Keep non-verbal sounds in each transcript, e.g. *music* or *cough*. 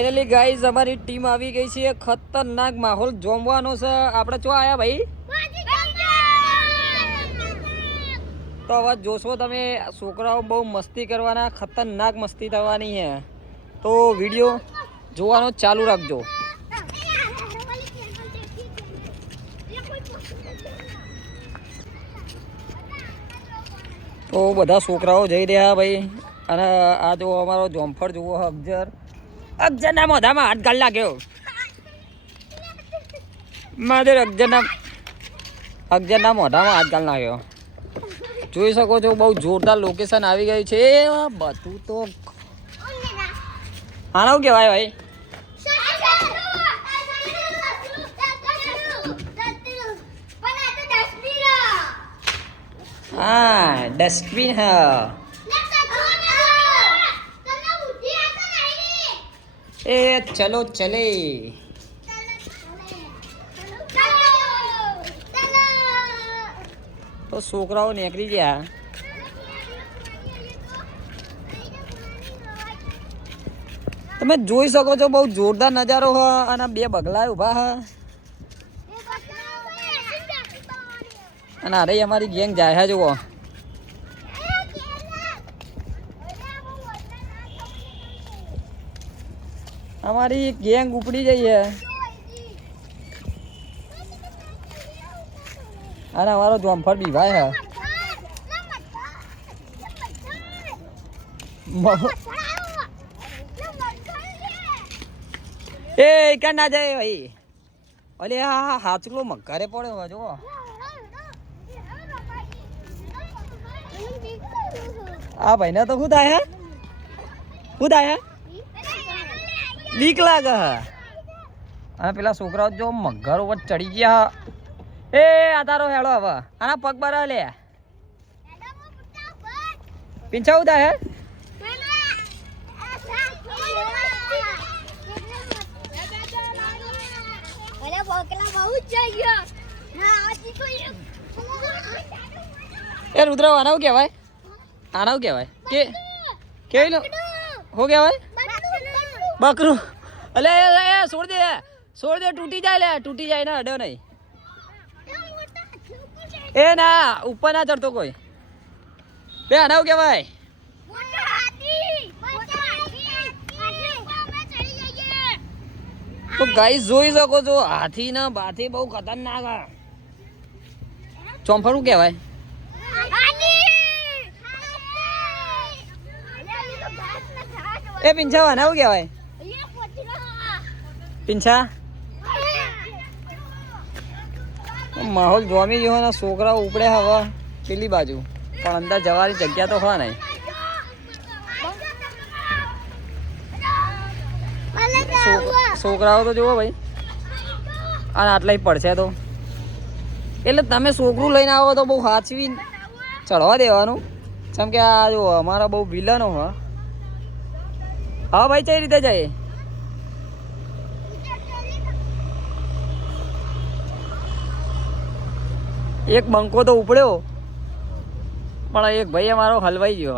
Finally guys અમારી team આવી ગઈ છે. ખતરનાક માહોલ જોમવાનો છે. આપણે ચો આયા ભાઈ? તો હવે જોશો તમે છોકરાઓ બહુ મસ્તી કરવાના ખતરનાક મસ્તી થવાની છે. તો વીડિયો જોવાનો ચાલુ રાખજો. તો બધા છોકરાઓ જઈ રહ્યા ભાઈ. અને આ જો અમારો જોમફળ જુઓ અક્ષર અક્ષરના મોઢામાં હાથ ગાલ લાગ્યો. મારે અગજના અગજના મોઢામાં હાથ ગાલ લાગ્યો. જોઈ શકો છો બહુ જોરદાર લોકેશન આવી ગયું છે. બધું તો આના કહેવાય ભાઈ? હા ડસ્ટબિન હા. એ ચલો ચલે. તો છોકરાઓ નીકળી ગયા. તમે જોઈ શકો છો બહુ જોરદાર નજારો હ અને બે બગલા ઊભા હ. અને અરે અમારી ગેંગ જાય છે જુઓ. અમારી ગેંગ ઉપડી જઈ છે. અને અમારો જોમફળ બીભાય હે એ ક્યાં ના જાય ભાઈ? અરે હા હાચલો મકારે પડ્યો જો આ ભાઈને તો શું થાય હે? થાય હે? બીક લાગે અને પેલા છોકરાઓ જો મગર ઉપર ચડી ગયા. એ આ તારો હેડો હવે આના પગ બરા લે શું થાય હે એ રુદ્ર આનાવું કેવાય કહેવાય આના શું કહેવાય કે કેવી હું કહેવાય બકરું. અલે એ, છોડ દે છોડ દે તૂટી જાય લે તૂટી જાય ને અડ્યો નહીં. એ ના ઉપર ના ચડતો કોઈ. બે આના શું કહેવાય? તો ગાઈસ જોઈ શકો છો હાથી ને બાથી બહુ ખતરનાક આ. ચોંફળ શું કહેવાય. એ પીંછા આના શું કહેવાય. પીંછા? માહોલ જોમી ગયો ને છોકરાઓ ઉપડે હવે પેલી બાજુ. પણ અંદર જવાની જગ્યા તો હોય નહીં. છોકરાઓ તો જુઓ ભાઈ. અને આટલા પડશે તો. એટલે તમે છોકરું લઈને આવો તો બહુ સાચવી ચડવા દેવાનું. જેમ કે આ જો અમારા બહુ વિલનો હા. હા ભાઈ કઈ રીતે જાય એક બંકો તો ઉપડ્યો. પણ એક ભાઈ અમારો હલવાઈ ગયો.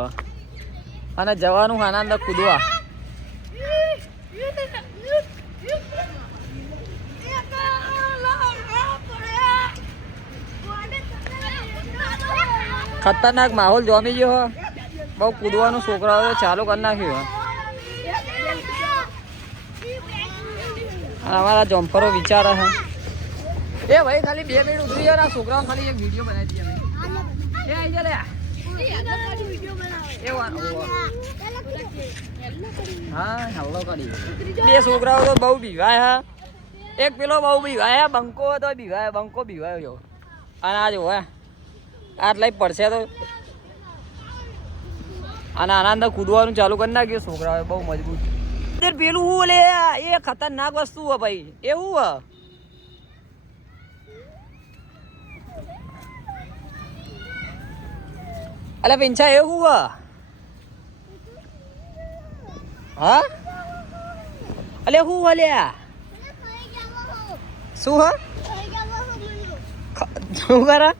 અને જવાનું આનંદ કૂદવા. ખતરનાક માહોલ જોમી ગયો. બહુ કૂદવાનું છોકરાઓ ચાલુ કરી નાખ્યું. અમારા જમ્પરો વિચાર છે. એ ભાઈ, ખાલી બે મિનિટ ઉતરી જાય છોકરાઓ ખાલી એક વીડિયો બનાવી દઈએ એ બે છોકરાઓ તો બહુ બીવાય, હા. એક પેલો બહુ બીવાય બંકો હતો, બીવાય, બંકો બીવાયો જો અને આ જો હે. આટલા પડશે તો. અને આના અંદર કૂદવાનું ચાલુ કરી નાખ્યું છોકરાઓ બહુ મજબૂત. પેલું હું લે એ ખતરનાક વસ્તુ હોય ભાઈ. એવું હે. અલે પિંછા એવું હે હા? અલે હું હે શું હા? શું કરા?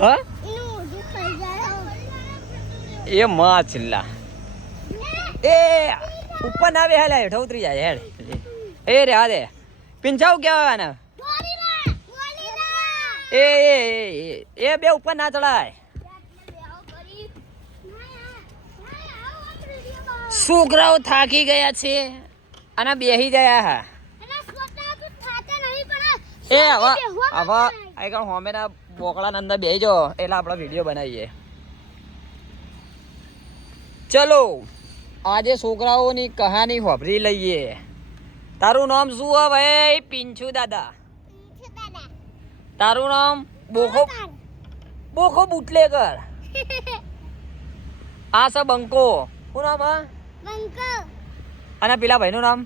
હા? એ માં છેલ્લા. એ ઉપર ના બે હેલા હેઠ ઉતરી જાય, હેડ. એ રે, આ રે. પિંચાવ કેવા આને એ એ એ, બે ઉપર ના ચડાય. છોકરાઓ થાકી ગયા છે અને બેહી ગયા હા. એ હવે હવે આગળ હોમેના બોકડા અંદર બેહી એટલે આપણે વીડિયો બનાવીએ. ચલો આજે છોકરાઓની કહાની હોભરી લઈએ. તારું નામ શું હે પિંછુ દાદા. તારું નામ? બોખો બોખો બુટલેકર *laughs* આ છે બંકો. શું નામ હા અને પેલા ભાઈનું નામ?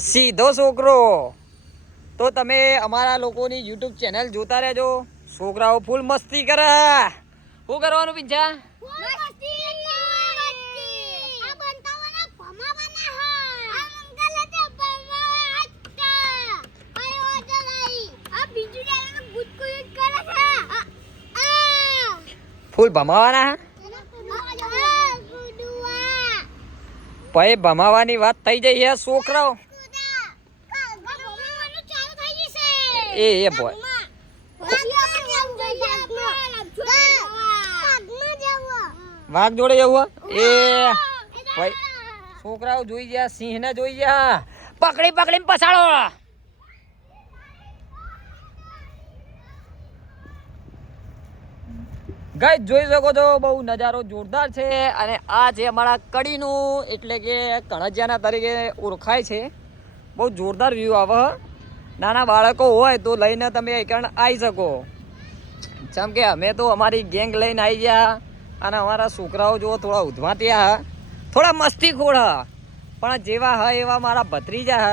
સીધો છોકરો. તો તમે અમારા લોકોની યુટ્યુબ ચેનલ જોતા રહેજો. છોકરાઓ ફૂલ મસ્તી કરે. શું કરવાનું પીછા ફૂલ ભમાવાના ભાઈ ભમાવાની વાત થઈ જઈ છે છોકરાઓ? એ એ બોય વાઘ જોડે જવું એ ભાઈ છોકરાઓ જોઈ ગયા સિંહ ને જોઈ ગયા. પકડી પકડીને પછાડો. ગાય જોઈ શકો છો, બહુ નજારો જોરદાર છે અને આ છે અમારા કડીનું એટલે કે કણજિયાના તરીકે ઓળખાય છે. બહુ જોરદાર વ્યૂ આવે. નાના બાળકો હોય તો લઈને તમે એકણ આવી શકો. જેમ કે અમે તો અમારી ગેંગ લઈને આવી ગયા અને અમારા છોકરાઓ જો થોડા ઉધવા ત્યાં થોડા મસ્તી ખોડા પણ જેવા હ એવા મારા ભત્રીજા હ.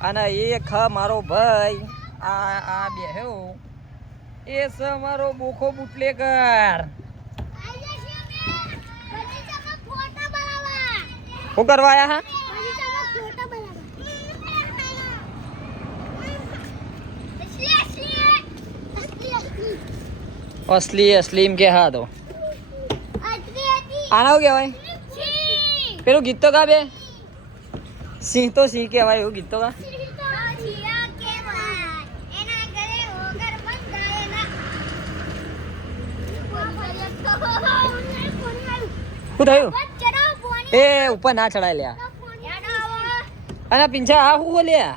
અને એક હ મારો ભાઈ. આ આ બેહ્યો એ છે મારો બોખો બુટલેકર શું કરવા આયા હા? અસલી અસલી એમ કે હા તો. આના શું કહેવાય? પેલું ગીત તો ગા બે? સિંહ તો સિંહ કહેવાય એવું ગીત તો ગા શું થયું? એ ઉપર ના ચડાય લ્યા. અને પિંછા આ શું બોલ્યા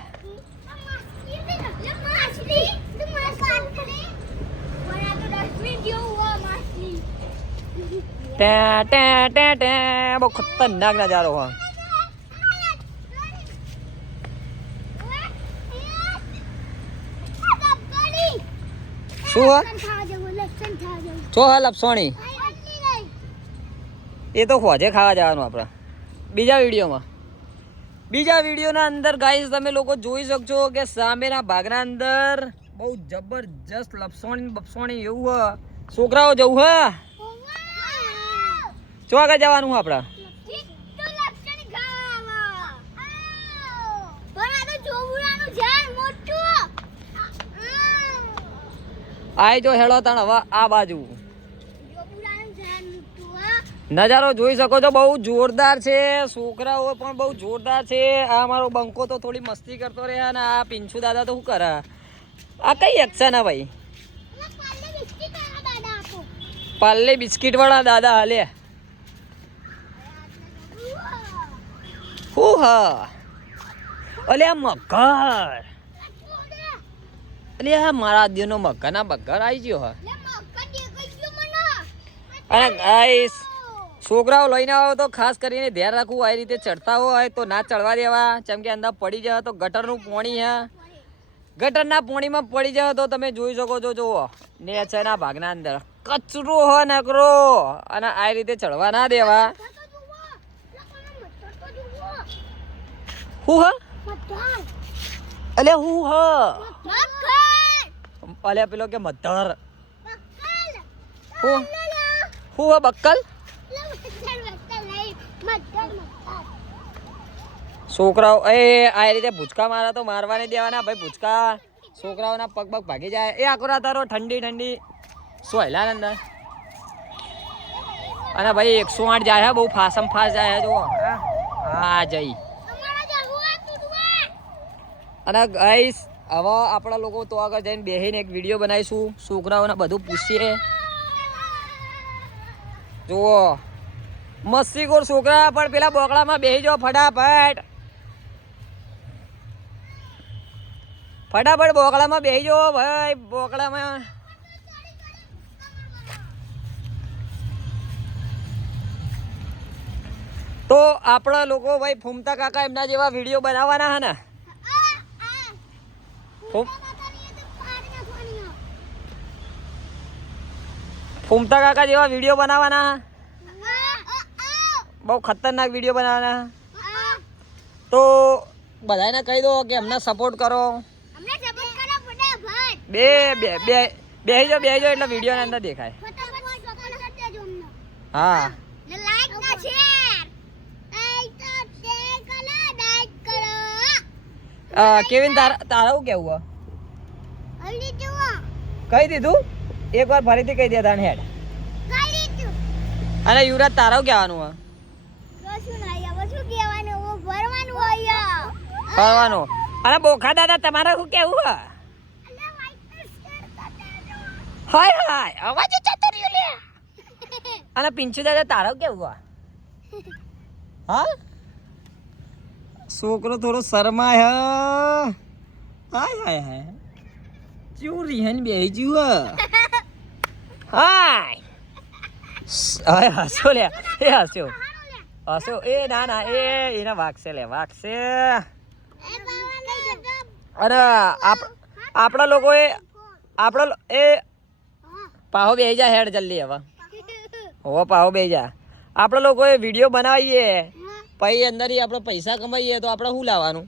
ટે ટે ટે ટે. બહુ ખતરનાક નજારો શું હા? છો હા લપસોણી. એ તો હોજે ખાવા જવાનું આપણે. બીજા વિડીયોમાં. બીજા વિડીયોના અંદર ગાઈસ તમે લોકો જોઈ શકશો કે સામેના ભાગના અંદર બહુ જબરજસ્ત લપસોણી બપસોણી એવું છોકરાઓ જવું હ? જો આગળ જવાનું આપણે. આઈ જો હેળો તણ, હવે આ બાજુ. નજારો જોઈ શકો છો બહુ જોરદાર છે. છોકરાઓ પણ બહુ જોરદાર છે. આ મારો બંકો તો થોડી મસ્તી કરતો રહે અને આ પિંછુ દાદા તો શું કરે? આ કઈ એક્શન હે ભાઈ? પાલે બિસ્કિટ વાળા દાદા હાલે. હું હા. અલે આ મગર. અલે આ મારા દિયોનો મગર ના મગર આવી ગયો હા અને ગાઈસ છોકરાઓ લઈને આવો તો ખાસ કરીને ધ્યાન રાખવું આ રીતે ચડતા હોય તો ના ચડવા દેવા. જેમ કે અંદર પડી જાય તો ગટરનું પોણી હે. ગટરના પોણીમાં પડી જાય તો તમે જોઈ શકો છો જુઓ. નેચરના ભાગના અંદર કચરો હ નકરો. અને આ રીતે ચડવા ના દેવા. હું હ? અલે હું હ? અલે પેલો કે મધર. હું? હું હ બક્કલ? છોકરાઓ, એ, આ રીતે ભૂચકા મારા તો મારવા નહીં દેવાના ભાઈ, ભૂચકા છોકરાઓના પગ પગ ભાગી જાય. એ આકોરા તારો ઠંડી ઠંડી. સોયલા અંદર અને ભાઈ એકસો આઠ જાય છે બહુ ફાસમ ફાસ જાય હે, જુઓ. હા, જઈ. અને ગાઈસ હવે આપણા લોકો તો આગળ જઈને બેસીને એક વીડિયો બનાવીશું. છોકરાઓને બધું પૂછીએ. જુઓ. મસ્તીખોર છોકરા, પણ પેલા બોકડામાં બેસી જાઓ ફટાફટ. ફટાફટ બોકડામાં બેસી જાઓ ભાઈ, બોકડામાં. તો આપણા લોકો ભાઈ ફૂમતા કાકા એમના જેવા વીડિયો બનાવવાના હે ને? ફૂમ- ફૂમતા કાકા જેવા વીડિયો બનાવવાના. બહુ ખતરનાક વીડિયો બનાવવાના. તો બધાને કહી દો કે એમને સપોર્ટ કરો. બે બે બે બેસી જાઓ જાઓ એટલે વિડીયોની અંદર દેખાય. હા. કેવિન તારા તારા શું કેવું હે? કહી દીધું? એક વાર ફરીથી કહી દે તાણ હેડ. અને યુવરાજ તારા કહેવાનું હે? ફરવાનું અને બોખા દાદા તમારે શું કેવું હે? હાય હાય. અવાજ જતો રહ્યો લે. *laughs* અને પિંચુ દાદા તારો કેવું હે? હા? છોકરો થોડો શરમાય હે. હાય હાય હાય. ચૂરી રિહન બે જુઓ હાય. હાય હસો લે. એ હસ્યો. હસ્યો એ ના ના એ એના વાગશે લે વાગશે અને આપણા લોકોએ, આપણા એ, પાહો બે જા હેડ જલ્દી હવે. હો, પાહો બે જા. આપણા લોકોએ વીડિયો બનાવીએ, પછી અંદર આપણે પૈસા કમાઈએ, તો આપણે શું લાવવાનું?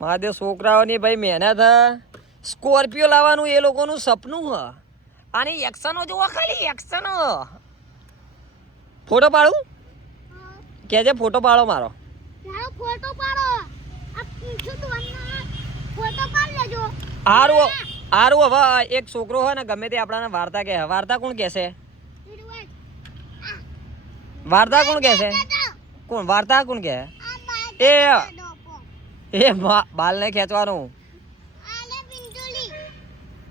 મહાદેવ, છોકરાઓની ભાઈ મહેનત સ્કોર્પિયો લાવવાનું એ લોકોનું સપનું, હ. આની એક્શનો જોવા ખાલી, એક્શનો. ફોટો પાડું? કેજે ફોટો પાડો મારો. ફોટો પાડો. હારું હારું હવે એક છોકરો હોય ને ગમે તે આપણાને વાર્તા કહે. વાર્તા કોણ કહેશે વાર્તા કોણ કહેશે કોણ વાર્તા કોણ કહે? એ એ બાલને ખેંચવાનું.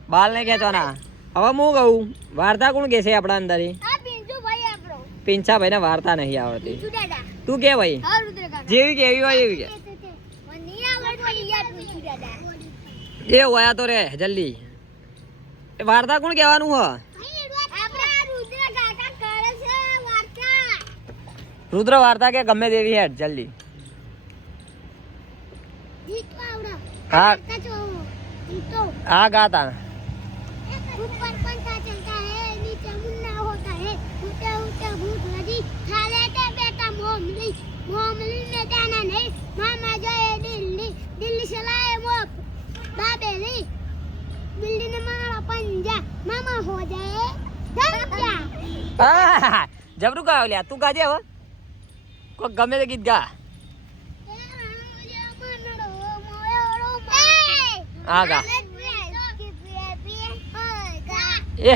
બાલને ખેંચવાના. હવે હું કહું વાર્તા કોણ કહેશે આપણા અંદર? પિંછા ભાઈને વાર્તા નહીં આવડતી. તું કે ભાઈ? જેવી કે એવી હોય એવી કે. એ હોયા તો રે જલ્દી. એ વાર્તા કોણ કહેવાનું હ? રુદ્ર વાર્તા. કે ગમે તેવી હેડ જલ્દી. હા. હા ગાતા. ગાયો લ્યા તું ગાજે હવે કોઈ ગમે તે ગીત ગા. હા ગા. એ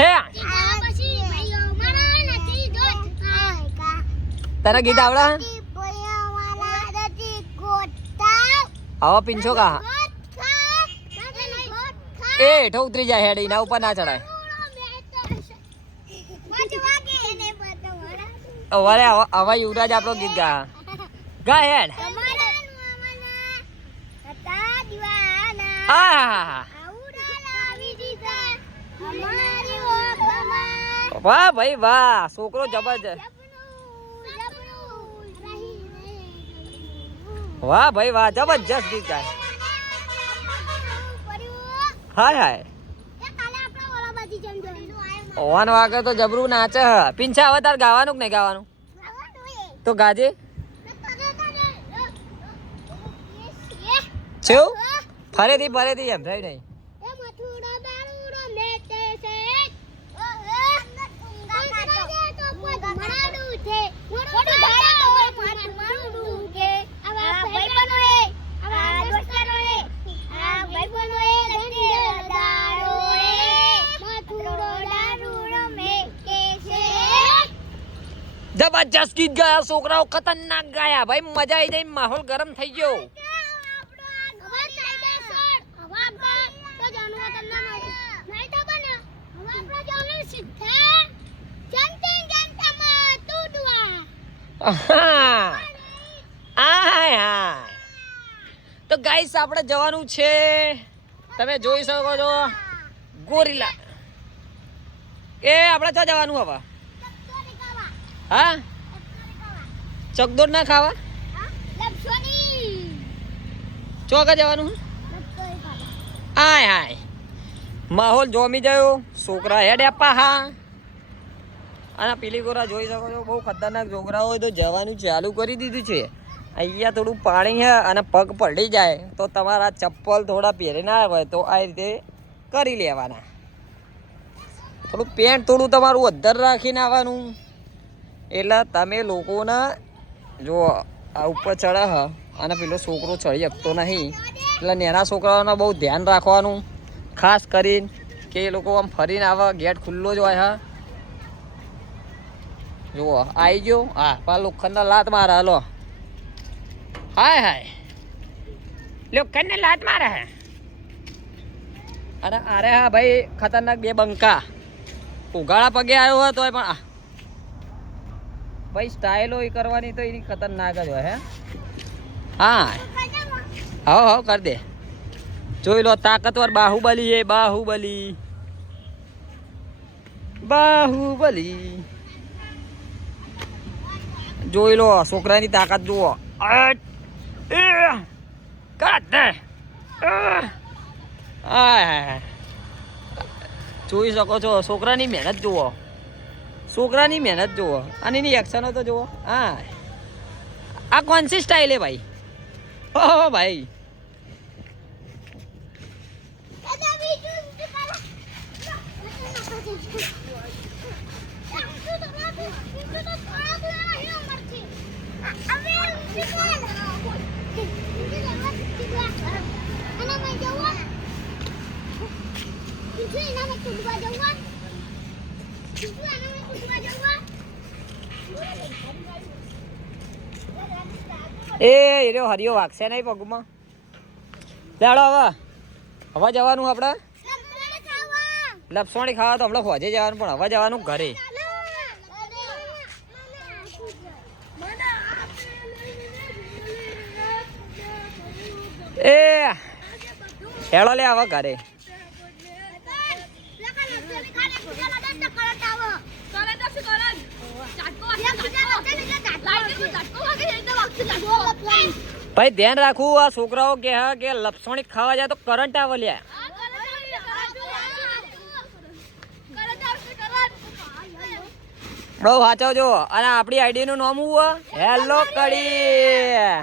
તને ગીત આવડે હવે પિંછો કા એ હેઠો ઉતરી જાય હેડ એના ઉપર ના ચડાય. હવે આવા યુવરાજ આપણો ગીત ગા ગા હેડ વાહ ભાઈ વાહ છોકરો જબરજસ્ત વાહ ભાઈ વાહ જબરજસ્ત ગીત ગાય હાય હાય ઓન વાગે તો જબરું નાચે હ. પિંછા હવે તાર ગાવાનું કે નહીં ગાવાનું? તો ગાજે. છેવ ફરેથી ફરેથી એમ થાય નહીં. જબરજસ્ત ગીત ગયા, છોકરાઓ ખતરનાક ગાયા. ભાઈ, મજા આવી જાય, માહોલ ગરમ થઈ ગયો. તો ગાઈસ, આપણે જવાનું છે. તમે જોઈ શકો છો. ગોરીલા. એ, આપણે ક્યાં જવાનું હવે? હા? ચકદોર ના ખાવા? ચોકા જવાનું આય હાય માહોલ જોમી ગયો. છોકરા હેડ આપા હા અને પીલી ગોરા જોઈ શકો છો, બહુ ખતરનાક છોકરા હોય તો જવાનું ચાલુ કરી દીધું છે. અહીંયા થોડું પાણી છે અને પગ પડી જાય. તો તમારા ચપ્પલ થોડા પહેરી ના હોય તો આ રીતે કરી લેવાના. થોડું પેન્ટ થોડું તમારું અદ્ધર રાખીને આવવાનું. એટલે તમે લોકોને જો આ ઉપર ચડે હ, અને પેલો છોકરો ચડી શકતો નહીં. એટલે નાના છોકરાઓને બહુ ધ્યાન રાખવાનું. ખાસ કરીને કે એ લોકો આમ ફરીને આવે ગેટ ખુલ્લો જ હોય, હા. જુઓ આવી ગયો. હા પા લોખંડના લાત મારે, હલો. હાય હાય. લોખંડને લાત મારે. હે અરે અરે, હા, ભાઈ, ખતરનાક બે બંકા. ઉઘાડા પગે આવ્યો હોય તોય પણ ભાઈ સ્ટાઇલો એ કરવાની તો એની ખતરનાક જ હોય, હે? હા. હા હવ કર દે. જોઈ લો, તાકતવર બાહુબલી એ બાહુબલી. બાહુબલી. જોઈ લો, છોકરાની તાકાત જુઓ! જોઈ શકો છો, છોકરાની મહેનત જુઓ. છોકરાની મહેનત જુઓ. અને એની એક્શનો તો જુઓ. હા. આ કોનસી સ્ટાઇલ હે ભાઈ? ઓ ભાઈ. એ એર્યો હરિયો વાગશે નહીં પગમાં. લેડો હવે. હવે જવાનું આપણે? લપસોણી ખાવા તો હમણાં હોજે જવાનું, પણ હવે જવાનું ઘરે. એ, હેળો લે આવા ઘરે. ભાઈ, ધ્યાન રાખવું, આ છોકરાઓ કે હા કે લપસણી ખાવા જાય તો કરંટ આવે લ્યા. બહુ વાંચવજો અને આપણી આઈડી નું નામ હું હેલો કડી.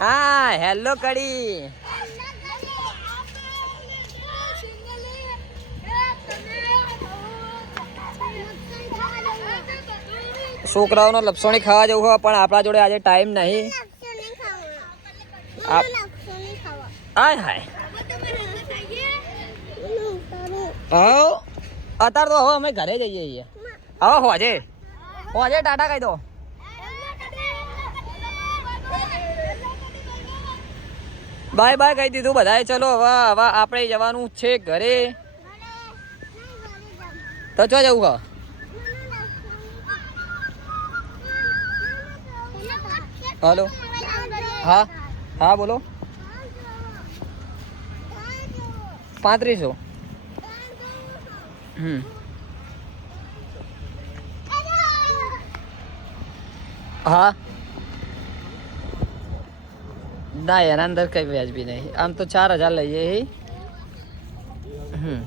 હા, હેલો કડી. છોકરાઓનો લપસોણી ખાવા જવું હોય પણ આપણા જોડે આજે ટાઈમ નહીં. હાય હાય. હા અત્યારે તો હવે અમે ઘરે જઈએ છીએ. હવે હોજે હોજે ટાટા કહી દો. બાય બાય કહી દીધું બધાએ. ચલો હવે હવે આપણે જવાનું છે ઘરે. તો ચો જવું હા? હાલો હા હા બોલો પાંત્રીસો હમ હા ના એના અંદર કઈ વ્યાજબી નહીં આમ તો ચાર હજાર લઈએ એ હમ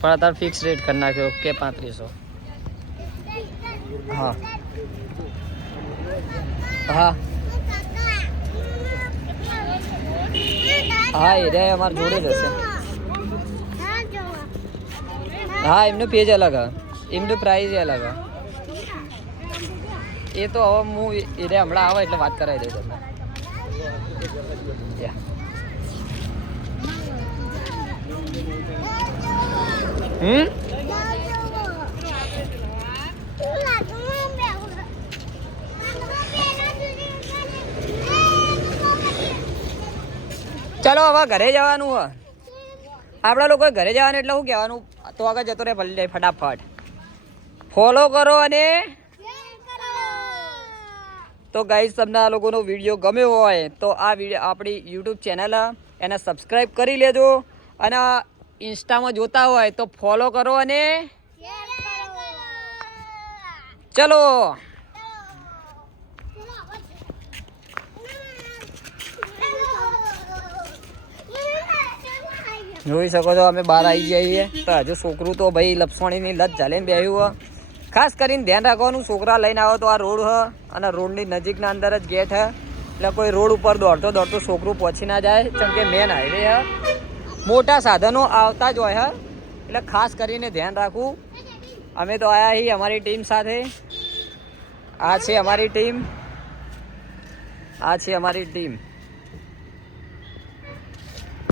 પણ અત્યારે ફિક્સ રેટ કરી નાખ્યો કે પાંત્રીસો હા હા હા, એ રે અમારે જોડે જ હશે. હા, એમનું પેજ અલગ હા. એમનું પ્રાઇઝ અલગ હા. એ તો હવે હું એ રે હમણાં આવે એટલે વાત કરાવી દઉં તમને. હમ? ચલો હવે ઘરે જવાનું હ આપણા લોકોએ ઘરે જવાનું એટલે શું કહેવાનું? તો આગળ જતો રહે ભલે ફટાફટ. ફોલો કરો અને તો ગાઈઝ તમને આ લોકોનો વીડિયો ગમ્યો હોય તો આ વીડિયો આપણી યુટ્યુબ ચેનલ એને સબસ્ક્રાઈબ કરી લેજો. અને ઇન્સ્ટામાં જોતા હોય તો ફોલો કરો અને ચલો. જોઈ શકો છો, અમે બહાર આવી જઈએ તો હજુ છોકરું તો ભાઈ લપસણીની લત ચાલીને બેહ્યું હ. ખાસ કરીને ધ્યાન રાખવાનું, છોકરા લઈને આવો તો આ રોડ હ અને રોડની નજીકના અંદર જ ગેટ હ. એટલે કોઈ રોડ ઉપર દોડતો દોડતો છોકરું પહોંચી ના જાય, કેમ કે મેન હાઈવે હ. મોટા સાધનો આવતા જ હોય હ. એટલે ખાસ કરીને ધ્યાન રાખવું. અમે તો આયા છીએ અમારી ટીમ સાથે. આ છે અમારી ટીમ આ છે અમારી ટીમ